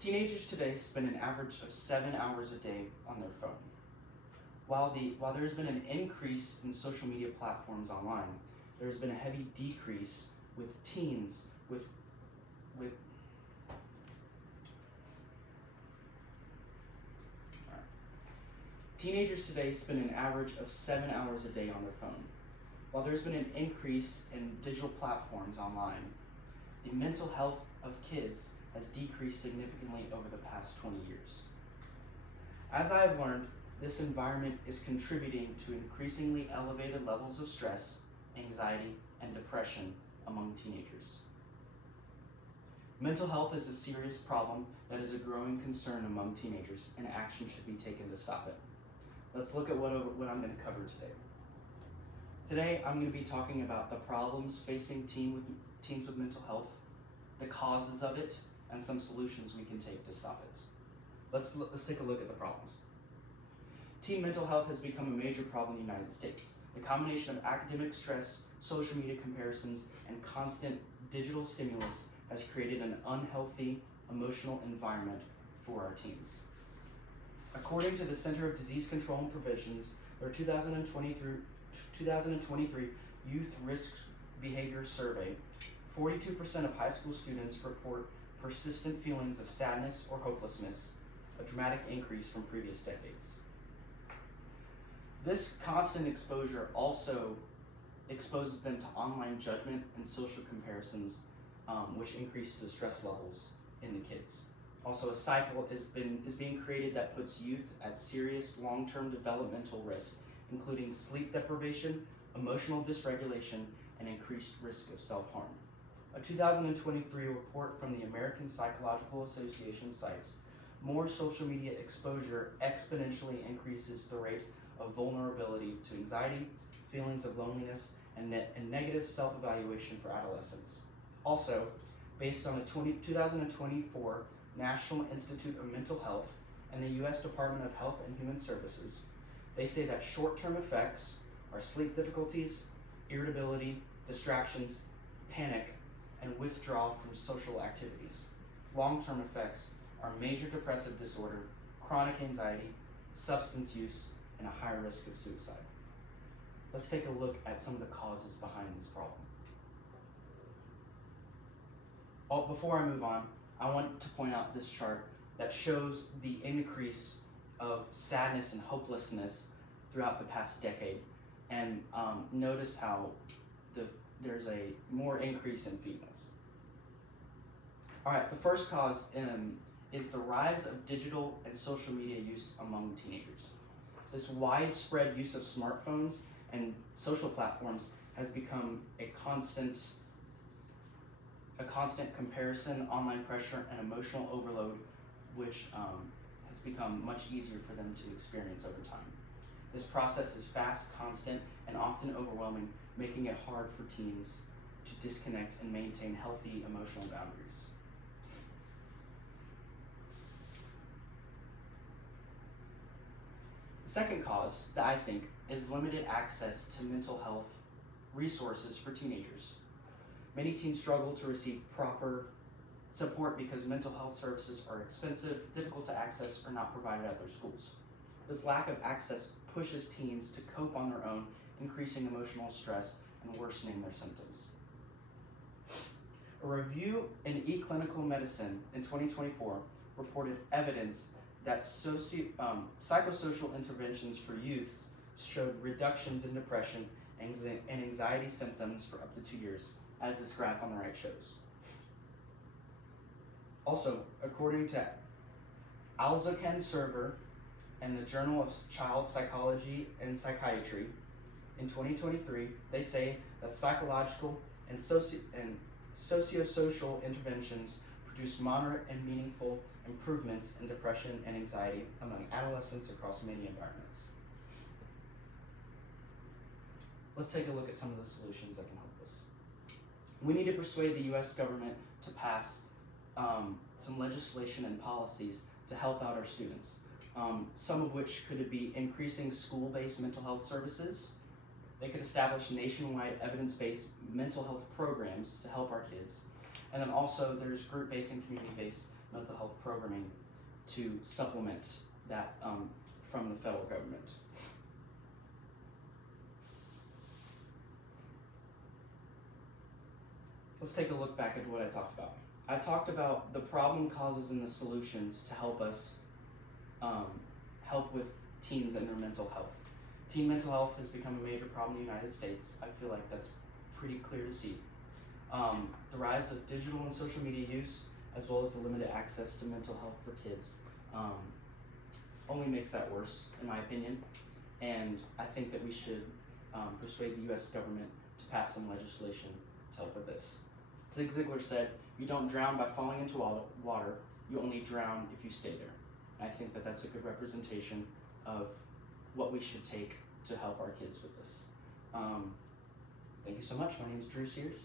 Teenagers today spend an average of 7 hours a day on their phone. While there has been an increase in social media platforms online, there has been a heavy decrease with teens with Teenagers today spend an average of 7 hours a day on their phone. While there's been an increase in digital platforms online, the mental health of kids has decreased significantly over the past 20 years. As I have learned, this environment is contributing to increasingly elevated levels of stress, anxiety, and depression among teenagers. Mental health is a serious problem that is a growing concern among teenagers, and action should be taken to stop it. Let's look at what I'm going to cover today. Today, I'm going to be talking about the problems facing teens with mental health, the causes of it, and some solutions we can take to stop it. Let's take a look at the problems. Teen mental health has become a major problem in the United States. The combination of academic stress, social media comparisons, and constant digital stimulus has created an unhealthy emotional environment for our teens. According to the Center of Disease Control and Prevention's, their 2023 Youth Risk Behavior Survey, 42% of high school students report persistent feelings of sadness or hopelessness, a dramatic increase from previous decades. This constant exposure also exposes them to online judgment and social comparisons, which increase the stress levels in the kids. Also, a cycle is being created that puts youth at serious long-term developmental risk, including sleep deprivation, emotional dysregulation, and increased risk of self-harm. A 2023 report from the American Psychological Association cites more social media exposure exponentially increases the rate of vulnerability to anxiety, feelings of loneliness, and negative self-evaluation for adolescents. Also, based on a 2024 National Institute of Mental Health and the U.S. Department of Health and Human Services, they say that short-term effects are sleep difficulties, irritability, distractions, panic, and withdrawal from social activities. Long-term effects are major depressive disorder, chronic anxiety, substance use, and a higher risk of suicide. Let's take a look at some of the causes behind this problem. Before I move on, I want to point out this chart that shows the increase of sadness and hopelessness throughout the past decade. And notice how there's a more increase in females. All right, the first cause is the rise of digital and social media use among teenagers. This widespread use of smartphones and social platforms has become a constant comparison, online pressure, and emotional overload, which has become much easier for them to experience over time. This process is fast, constant, and often overwhelming, making it hard for teens to disconnect and maintain healthy emotional boundaries. The second cause that I think is limited access to mental health resources for teenagers. Many teens struggle to receive proper support because mental health services are expensive, difficult to access, or not provided at their schools. This lack of access pushes teens to cope on their own, increasing emotional stress and worsening their symptoms. A review in eClinical Medicine in 2024 reported evidence that psychosocial interventions for youths showed reductions in depression and anxiety symptoms for up to 2 years, as this graph on the right shows. Also, according to Alzocan Server and the Journal of Child Psychology and Psychiatry, in 2023, they say that psychological and socio-social interventions produce moderate and meaningful improvements in depression and anxiety among adolescents across many environments. Let's take a look at some of the solutions that can help this. We need to persuade the U.S. government to pass some legislation and policies to help out our students. Some of which could be increasing school-based mental health services. They could establish nationwide evidence-based mental health programs to help our kids. And then also there's group-based and community-based mental health programming to supplement that from the federal government. Let's take a look back at what I talked about. I talked about the problem causes and the solutions to help us help with teens and their mental health. Teen mental health has become a major problem in the United States. I feel like that's pretty clear to see. The rise of digital and social media use, as well as the limited access to mental health for kids, only makes that worse, in my opinion. And I think that we should persuade the U.S. government to pass some legislation to help with this. Zig Ziglar said, "You don't drown by falling into water, you only drown if you stay there." And I think that that's a good representation of what we should take to help our kids with this. Thank you so much. My name is Drew Sears.